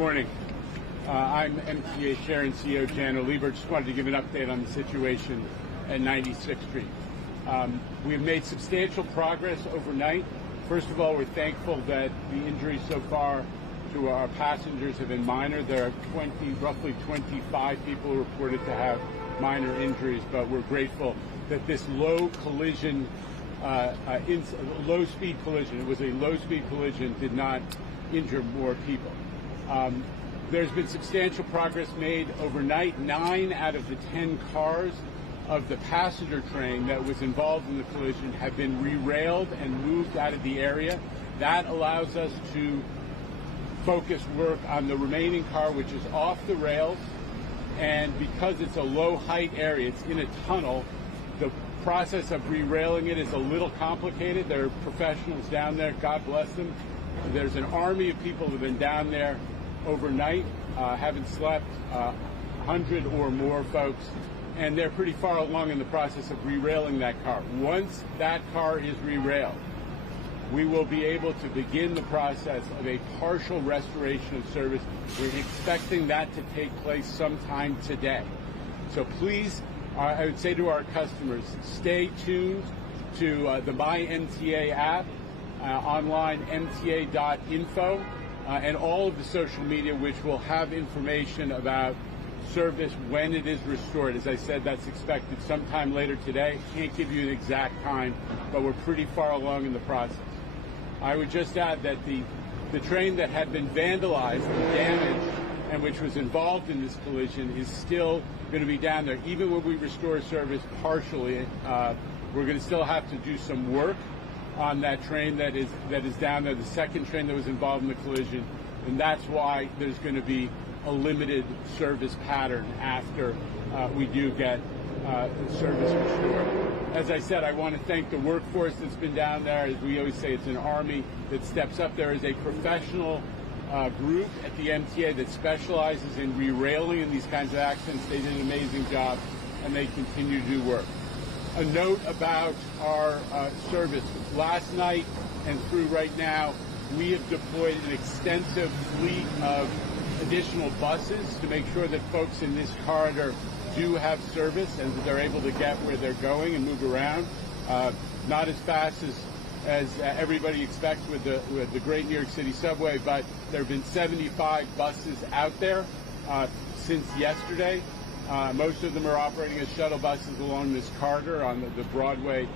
morning. I'm MTA Chair and CEO Jan Lieber. Just wanted to give an update on the situation at 96th Street. We have made substantial progress overnight. First of all, we're thankful that the injuries so far to our passengers have been minor. There are roughly 25 people reported to have minor injuries, but we're grateful that this low-speed collision, it was a low-speed collision, did not injure more people. There's been substantial progress made overnight. 9 out of the 10 cars of the passenger train that was involved in the collision have been re-railed and moved out of the area. That allows us to focus work on the remaining car, which is off the rails. And because it's a low-height area, it's in a tunnel, the process of re-railing it is a little complicated. There are professionals down there, God bless them. There's an army of people who have been down there overnight, haven't slept, 100 or more folks, and they're pretty far along in the process of re-railing that car. Once that car is re-railed, we will be able to begin the process of a partial restoration of service. We're expecting that to take place sometime today. So please, I would say to our customers, stay tuned to the My MTA app, online mta.info, and all of the social media, which will have information about service when it is restored. As I said, that's expected sometime later today. Can't give you an exact time, but we're pretty far along in the process. I would just add that the train that had been vandalized and damaged and which was involved in this collision is still going to be down there. Even when we restore service partially, we're going to still have to do some work on that train that is down there, the second train that was involved in the collision, and that's why there's going to be a limited service pattern after we do get service restored. As I said, I want to thank the workforce that's been down there. As we always say, it's an army that steps up. There is a professional group at the MTA that specializes in re-railing in these kinds of accidents. They did an amazing job, and they continue to do work. A note about our service. Last night and through right now, we have deployed an extensive fleet of additional buses to make sure that folks in this corridor do have service and that they're able to get where they're going and move around. Not as fast as everybody expects with the great New York City subway, but there have been 75 buses out there since yesterday. Most of them are operating as shuttle buses along this corridor, on the Broadway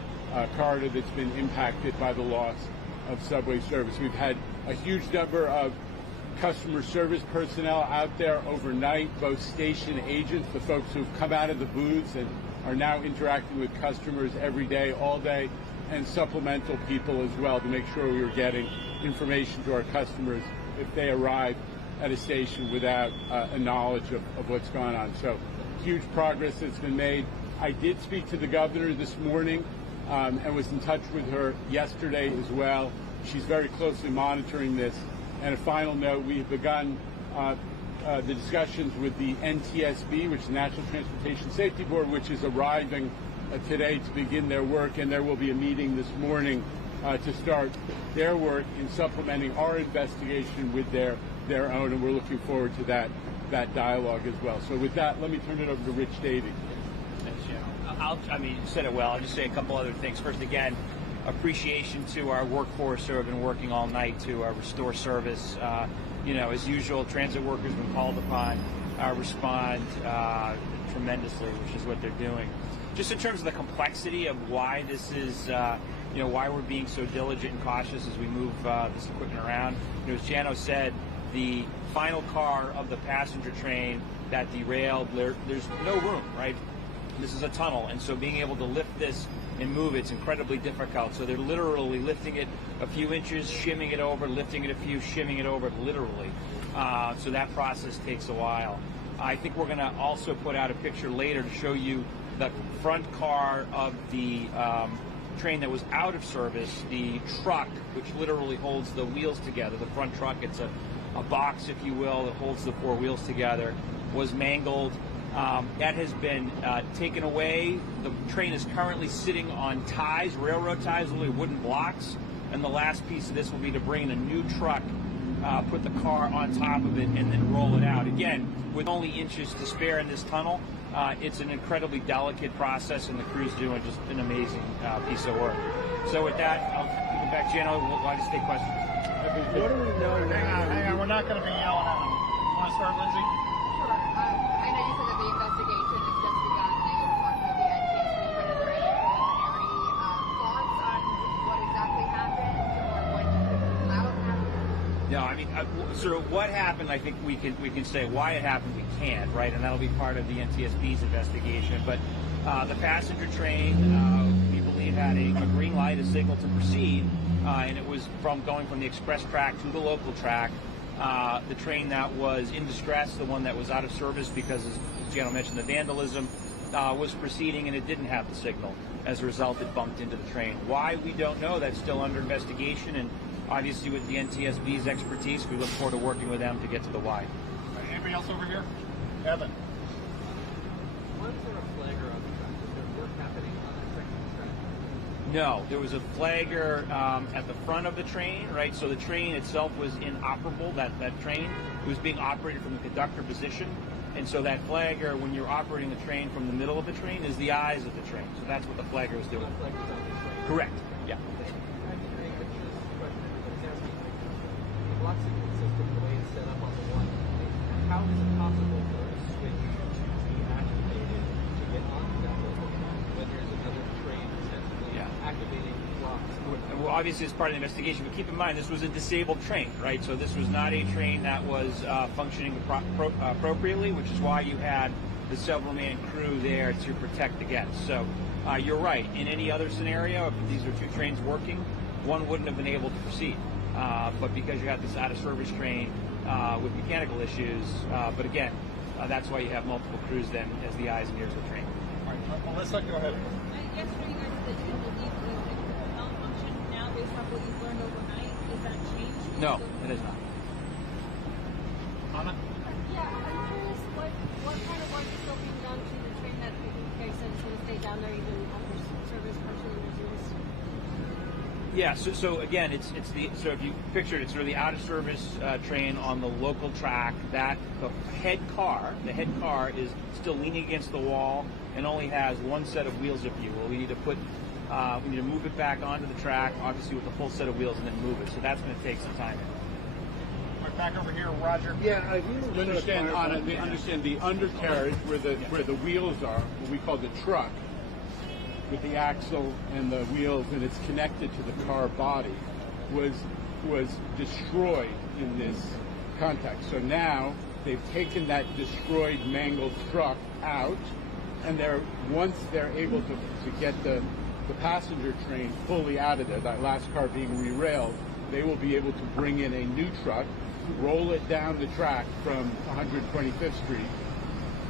corridor that's been impacted by the loss of subway service. We've had a huge number of customer service personnel out there overnight, both station agents, the folks who've come out of the booths and are now interacting with customers every day, all day, and supplemental people as well to make sure we are getting information to our customers if they arrive at a station without a knowledge of what's going on. So huge progress that's been made. I did speak to the governor this morning and was in touch with her yesterday as well. She's very closely monitoring this. And a final note, we have begun the discussions with the NTSB, which is the National Transportation Safety Board, which is arriving today to begin their work, and there will be a meeting this morning to start their work in supplementing our investigation with their own, and we're looking forward to that dialogue as well. So with that, let me turn it over to Rich Davey. Thanks, Jim. You said it well. I'll just say a couple other things. First, again, appreciation to our workforce who have been working all night to restore service. As usual, transit workers have been called upon, respond tremendously, which is what they're doing. Just in terms of the complexity of why this is, why we're being so diligent and cautious as we move this equipment around. As Jano said, the final car of the passenger train that derailed, there's no room, right? This is a tunnel, and so being able to lift this and move it's incredibly difficult. So they're literally lifting it a few inches, shimming it over, lifting it a few, shimming it over, literally. So that process takes a while. I think we're going to also put out a picture later to show you the front car of the train that was out of service, the truck, which literally holds the wheels together. The front truck, it's a box, if you will, that holds the 4 wheels together, was mangled. That has been taken away. The train is currently sitting on ties, railroad ties, literally wooden blocks. And the last piece of this will be to bring in a new truck put the car on top of it, and then roll it out. Again, with only inches to spare in this tunnel, it's an incredibly delicate process, and the crew's doing just an amazing piece of work. So with that, I'll give it back to you, and I'll just take questions. What do we know now? Hang on, we're not going to be yelling at them. You want to start, Lindsay? Sure. I know you said that the investigation has just begun and you're talking with the NTSB, but is there any preliminary thoughts on what exactly happened or what you could allow to happen? No, I mean, sort of what happened, I think we can say. Why it happened, we can't, right? And that'll be part of the NTSB's investigation. But the passenger train, we believe, had a green light, a signal to proceed, and it was going from the express track to the local track. The train that was in distress, the one that was out of service because, as Gianno mentioned, the vandalism, was proceeding, and it didn't have the signal. As a result, it bumped into the train. Why, we don't know. That's still under investigation, and obviously with the NTSB's expertise, we look forward to working with them to get to the why. Anybody else over here? Evan. Was there a flagger on the track? Was there work happening on that section of the track? No, there was a flagger at the front of the train, right? So the train itself was inoperable, that train. It was being operated from the conductor position. And so that flagger, when you're operating the train from the middle of the train, is the eyes of the train. So that's what the flagger was doing. The flagger's on the train. Correct, yeah. I'm hearing that this question is asking, the block signal system, the way it's set up on the one, how is it possible for a switch to be activated to get onto that local track when there's another train essentially activating the blocks? Well, obviously, it's part of the investigation, but keep in mind, this was a disabled train, right? So this was not a train that was functioning appropriately, which is why you had the several-man crew there to protect against. So you're right. In any other scenario, if these are two trains working, one wouldn't have been able to proceed. But because you have this out-of-service train with mechanical issues, but again, that's why you have multiple crews then as the eyes and ears of the train. All right, Melissa, go ahead. Yesterday you guys said you believe the malfunction now based on what you've learned overnight. Is that changed? No, it is not. Anna? Yeah, I'm curious what kind of work is still being done to the train that you guys said is going to stay down there even after service partially resumes? Yeah, so again, so if you picture it, it's sort of the out of service train on the local track. That the head car is still leaning against the wall and only has one set of wheels, if you will. We need to move it back onto the track, obviously with a full set of wheels, and then move it. So that's going to take some time. All right, back over here, Roger. Yeah, You understand, Anna, understand the undercarriage where the wheels are, what we call the truck, with the axle and the wheels, and it's connected to the car body, was destroyed in this contact. So now they've taken that destroyed, mangled truck out, and once they're able to get the passenger train fully out of there, that last car being derailed, they will be able to bring in a new truck, roll it down the track from 125th Street,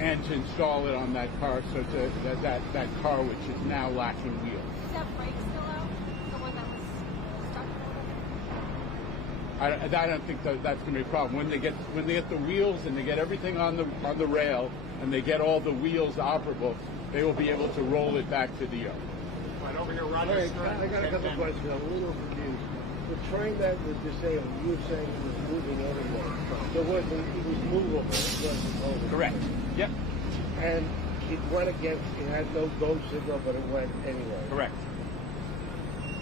and to install it on that car, so that car which is now lacking wheels. Is that brake still out? The one that was stuck? I don't think that's going to be a problem. When they get the wheels and they get everything on the rail and they get all the wheels operable, they will be able to roll it back to the yard. Right over here, All Roger. right, I got a couple of questions. I'm a little confused. The train that was disabled, you were saying it was moving anyway. So it was movable, it wasn't moving. Correct. Yep. And it went against, it had no go signal, but it went anyway. Correct.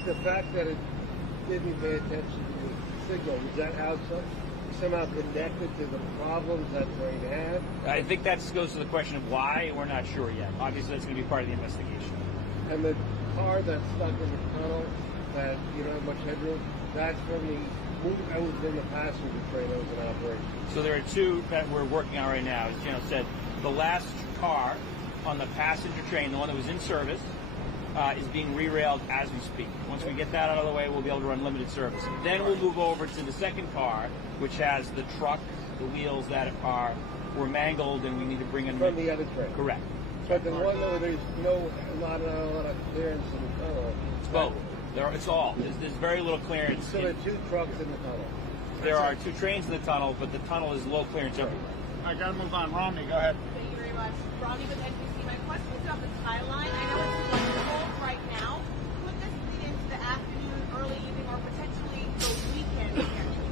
The fact that it didn't pay attention to the signal, was that how somehow connected to the problems that train had? I think that goes to the question of why. We're not sure yet. Obviously, that's going to be part of the investigation. And the car that's stuck in the tunnel, that you don't have much headroom, that's from that was in the passenger train that was in operation. So there are two that we're working on right now. As Gino said, the last car on the passenger train, the one that was in service, is being re-railed as we speak. Once we get that out of the way, we'll be able to run limited service. Then we'll move over to the second car, which has the truck, the wheels that were mangled, and we need to bring in From the other train. Correct. But the one where there's not a lot of clearance in the tunnel. It's both. It's all. There's very little clearance. So there are two trucks in the tunnel. There are two trains in the tunnel, but the tunnel is low clearance everywhere. I got to move on. Romney, go ahead. Thank you very much. Ronnie with NBC. My question is about the tie line. I know it's wonderful right now. Could this bleed into the afternoon, early evening, or potentially the weekend schedule?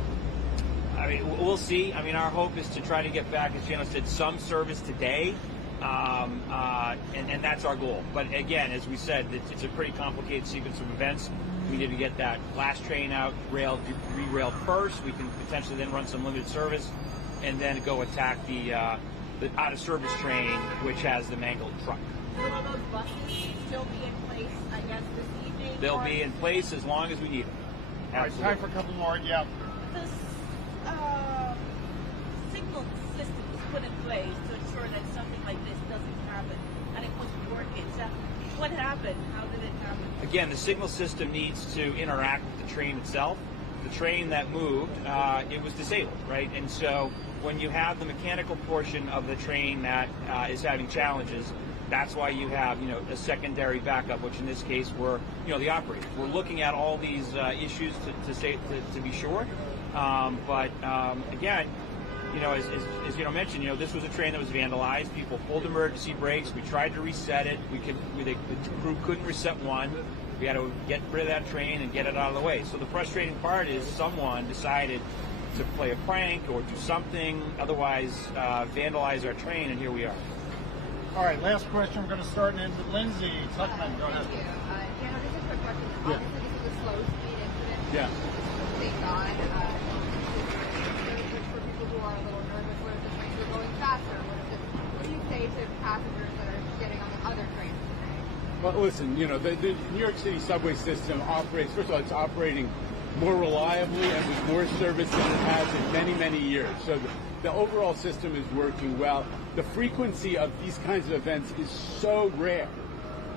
we'll see. I mean, our hope is to try to get back, as Jana said, some service today, and that's our goal. But again, as we said, it's a pretty complicated sequence of events. We need to get that last train out, re-railed first. We can potentially then run some limited service, and then go attack the out-of-service train, which has the mangled truck. Will those buses still be in place, I guess, this evening? They'll or be in place as long as we need them. All right, time for a couple more. Yeah. The signal system was put in place to ensure that something like this doesn't happen, and it wasn't working. So what happened? How did it happen? Again, the signal system needs to interact with the train itself. The train that moved, it was disabled, right? And so when you have the mechanical portion of the train that is having challenges, that's why you have, a secondary backup, which in this case were, the operators. We're looking at all these issues to be sure. But again, as mentioned, this was a train that was vandalized. People pulled emergency brakes. We tried to reset it. The crew couldn't reset one. We had to get rid of that train and get it out of the way. So the frustrating part is someone decided to play a prank or do something, otherwise vandalize our train, and here we are. All right, last question. We're going to start and end with Lindsay Tuckman. Go ahead. Thank you. Jana, just a quick question. Obviously, this is a slow speed incident. Yeah. Thank God. For people who are a little nervous, what if the trains are going faster? What do you say to passengers that are getting on the other trains today? Well, listen, the New York City subway system operates, first of all, it's operating more reliably and with more service than it has in many, many years. So the overall system is working well. The frequency of these kinds of events is so rare.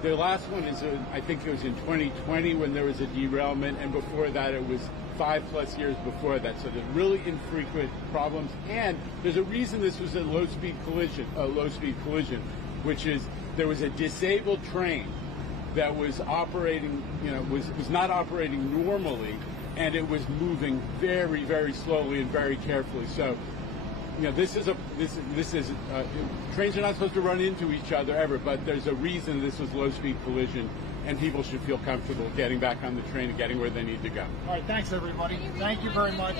The last one is, I think it was in 2020 when there was a derailment, and before that it was 5+ years before that. So they're really infrequent problems, and there's a reason this was a low-speed collision, which is there was a disabled train that was operating, was not operating normally, and it was moving very, very slowly and very carefully. So, trains are not supposed to run into each other ever, but there's a reason this was low-speed collision, and people should feel comfortable getting back on the train and getting where they need to go. All right, thanks everybody. Thank you very much.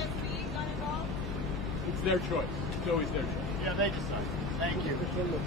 It's their choice. It's always their choice. Yeah, they decide. Thank you.